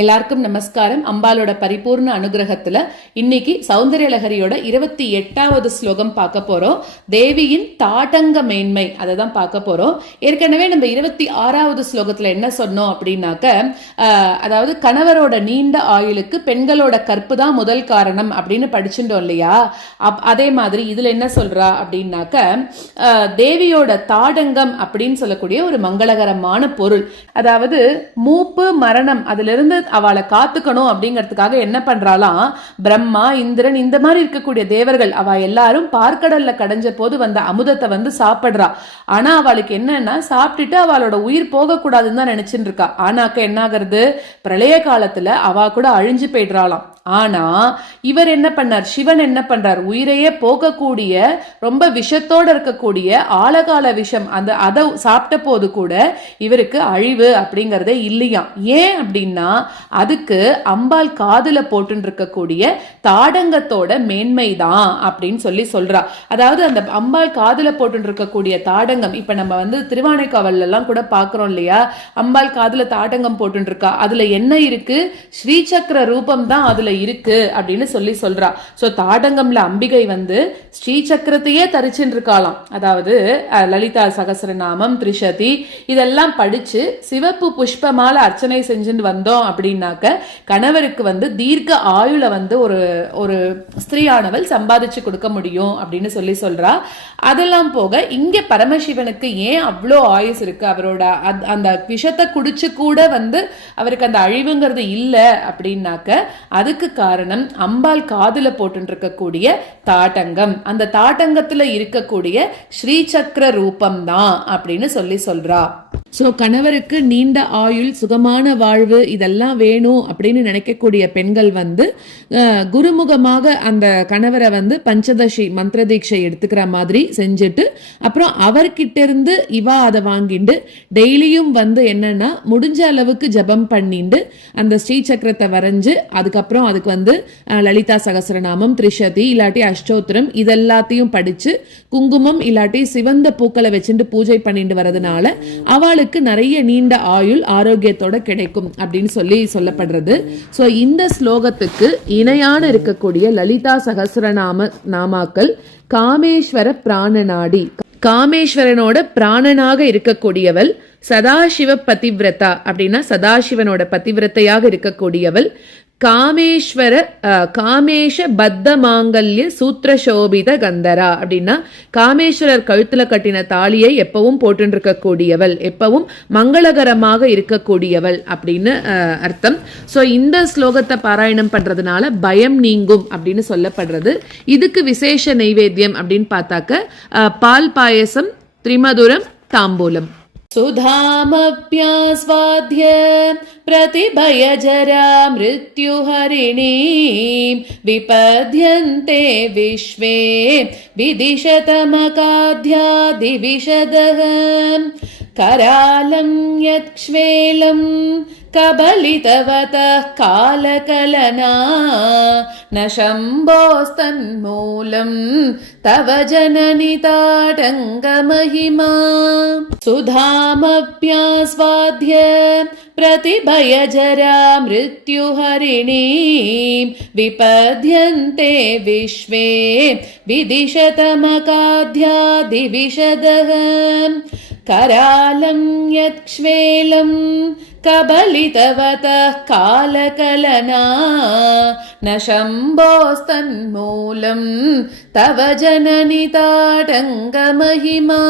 எல்லாருக்கும் நமஸ்காரம். அம்பாலோட பரிபூர்ண அனுகிரகத்துல இன்னைக்கு சௌந்தர்யலஹரியோட 28வது ஸ்லோகம் பார்க்க போறோம். தேவியின் தாடங்க மேன்மை அதை தான் பார்க்க போறோம். ஏற்கனவே நம்ம 26வது ஸ்லோகத்துல என்ன சொன்னோம் அப்படின்னாக்க, அதாவது கணவரோட நீண்ட ஆயுளுக்கு பெண்களோட கற்பு தான் முதல் காரணம் அப்படின்னு படிச்சுட்டோம் இல்லையா? அதே மாதிரி இதுல என்ன சொல்றா அப்படின்னாக்க, தேவியோட தாடங்கம் அப்படின்னு சொல்லக்கூடிய ஒரு மங்களகரமான பொருள், அதாவது மூப்பு மரணம் அதுல இருந்து அவளை காத்துக்கணும் அப்படிங்கிறதுக்காக என்ன பண்றாளாம், பிரம்மா இந்திரன் இந்த மாதிரி இருக்கக்கூடிய தேவர்கள் அவ எல்லாரும் பார்க்கடல்ல கடைஞ்ச போது வந்த அமுதத்தை வந்து சாப்பிடுறா. ஆனா அவளுக்கு என்னன்னா, சாப்பிட்டுட்டு அவளோட உயிர் போக கூடாதுன்னு தான் நினைச்சுட்டு இருக்கா. ஆனாக்க என்ன ஆகிறது, பிரளய காலத்துல அவ கூட அழிஞ்சு போயிடுறாளாம். ஆனா இவர் என்ன பண்ணார், சிவன் என்ன பண்றார், உயிரையே போகக்கூடிய ரொம்ப விஷத்தோட இருக்கக்கூடிய ஆழகால விஷம் அந்த அதை சாப்பிட்ட போது கூட இவருக்கு அழிவு அப்படிங்கறதே இல்லையாம். ஏன் அப்படின்னா, அதுக்கு அம்பாள் காதுல போட்டு இருக்கக்கூடிய தாடங்கத்தோட மேன்மைதான் அப்படின்னு சொல்றா. அதாவது அந்த அம்பாள் காதுல போட்டு இருக்கக்கூடிய தாடங்கம், இப்ப நம்ம வந்து திருவானைக்காவல் எல்லாம் கூட பாக்குறோம் இல்லையா, அம்பாள் காதுல தாடங்கம் போட்டு இருக்கா. அதுல என்ன இருக்கு, ஸ்ரீசக்கர ரூபம் தான் அதுல இருக்கு அப்படின்னு சொல்றா. சோ தாடங்கம்ல அம்பிகை வந்து ஸ்ரீசக்கரத்தையே தரிச்சுட்டு இருக்காளாம். அதாவது லலிதா சகஸ்ரநாமம், திரிஷதி இதெல்லாம் படிச்சு சிவப்பு புஷ்பமால அர்ச்சனை செஞ்சுட்டு வந்தோம் அப்படின்னாக்க கணவருக்கு வந்து தீர்க்க ஆயுள வந்து ஒரு ஸ்திரீயானவள் சம்பாதிச்சு கொடுக்க முடியும் அப்படின்னு சொல்றா. அதெல்லாம் போக இங்க பரமசிவனுக்கு ஏன் அவ்வளோ ஆயுஸ் இருக்கு, அவரோட அந்த விஷத்தை குடிச்சு கூட வந்து அவருக்கு அந்த அழிவுங்கிறது இல்ல அப்படின்னாக்க அதுக்கு காரணம் அம்பாள் காதுல போட்டு இருக்கக்கூடிய தாட்டங்கம், அந்த தாட்டங்கத்துல இருக்கக்கூடிய ஸ்ரீசக்கர ரூபம் தான் அப்படின்னு சொல்றா. சோ கணவருக்கு நீண்ட ஆயுள் சுகமான வாழ்வு இதெல்லாம் வேணும் அப்படின்னு நினைக்கக்கூடிய பெண்கள் வந்து குருமுகமாக அந்த கணவரை வந்து பஞ்சதசி மந்திர தீட்சை எடுத்துக்கிற மாதிரி செஞ்சுட்டு, அப்புறம் அவர்கிட்ட இருந்து இவா அதை வாங்கிட்டு டெய்லியும் வந்து என்னன்னா முடிஞ்ச அளவுக்கு ஜபம் பண்ணிட்டு அந்த ஸ்ரீசக்கரத்தை வரைஞ்சு அதுக்கப்புறம் அதுக்கு வந்து லலிதா சகஸ்ரநாமம், திரிஷதி இல்லாட்டி அஷ்டோத்திரம் இதெல்லாத்தையும் படிச்சு குங்குமம் இல்லாட்டி சிவந்த பூக்களை வச்சுட்டு பூஜை பண்ணிட்டு வரதுனால அவளுக்கு நிறைய நீண்ட ஆயுள் ஆரோக்கியத்தோட கிடைக்கும் அப்படின்னு சொல்லப்படுறது. சோ இந்த ஸ்லோகத்துக்கு இணையான இருக்கக்கூடிய லலிதா சகஸ்ரநாம நாமாக்கள் காமேஸ்வர பிராணநாடி, காமேஸ்வரனோட பிராணனாக இருக்கக்கூடியவள். சதாசிவ பதிவிரதா அப்படின்னா சதாசிவனோட பதிவிரத்தையாக இருக்கக்கூடியவள். காமேஸ்வர காமேஷ பத்த மாங்கல்ய சூத்திர சோபித கந்தரா அப்படின்னா காமேஸ்வரர் கழுத்துல கட்டின தாலியை எப்பவும் போட்டு இருக்கக்கூடியவள், எப்பவும் மங்களகரமாக இருக்கக்கூடியவள் அப்படின்னு அர்த்தம். சோ இந்த ஸ்லோகத்தை பாராயணம் பண்றதுனால பயம் நீங்கும் அப்படின்னு சொல்லப்படுறது. இதுக்கு விசேஷ நைவேத்தியம் அப்படின்னு பார்த்தாக்க பால் பாயசம், திரிமதுரம், தாம்பூலம். सुधामप्यास्वाद्य प्रतिभयजरा मृत्युहरिणीं विपद्यन्ते विश्वे विदिशतमकाध्यादिविशदः करालं यक्ष्वेलं कबलितवतः कालकलना न शम्भोस्तन्मूलं तव जननि ताटङ्गमहिमा सुधामप्यास्वाद्य प्रतिभयजरा मृत्युहरिणीं विपद्यन्ते विश्वे विदिशतमकाध्यादिविशदः करालं यक्ष्वेलं कबलितवतः कालकलना न शम्भोस्तन्मूलं तव जननि ताटङ्गमहिमा।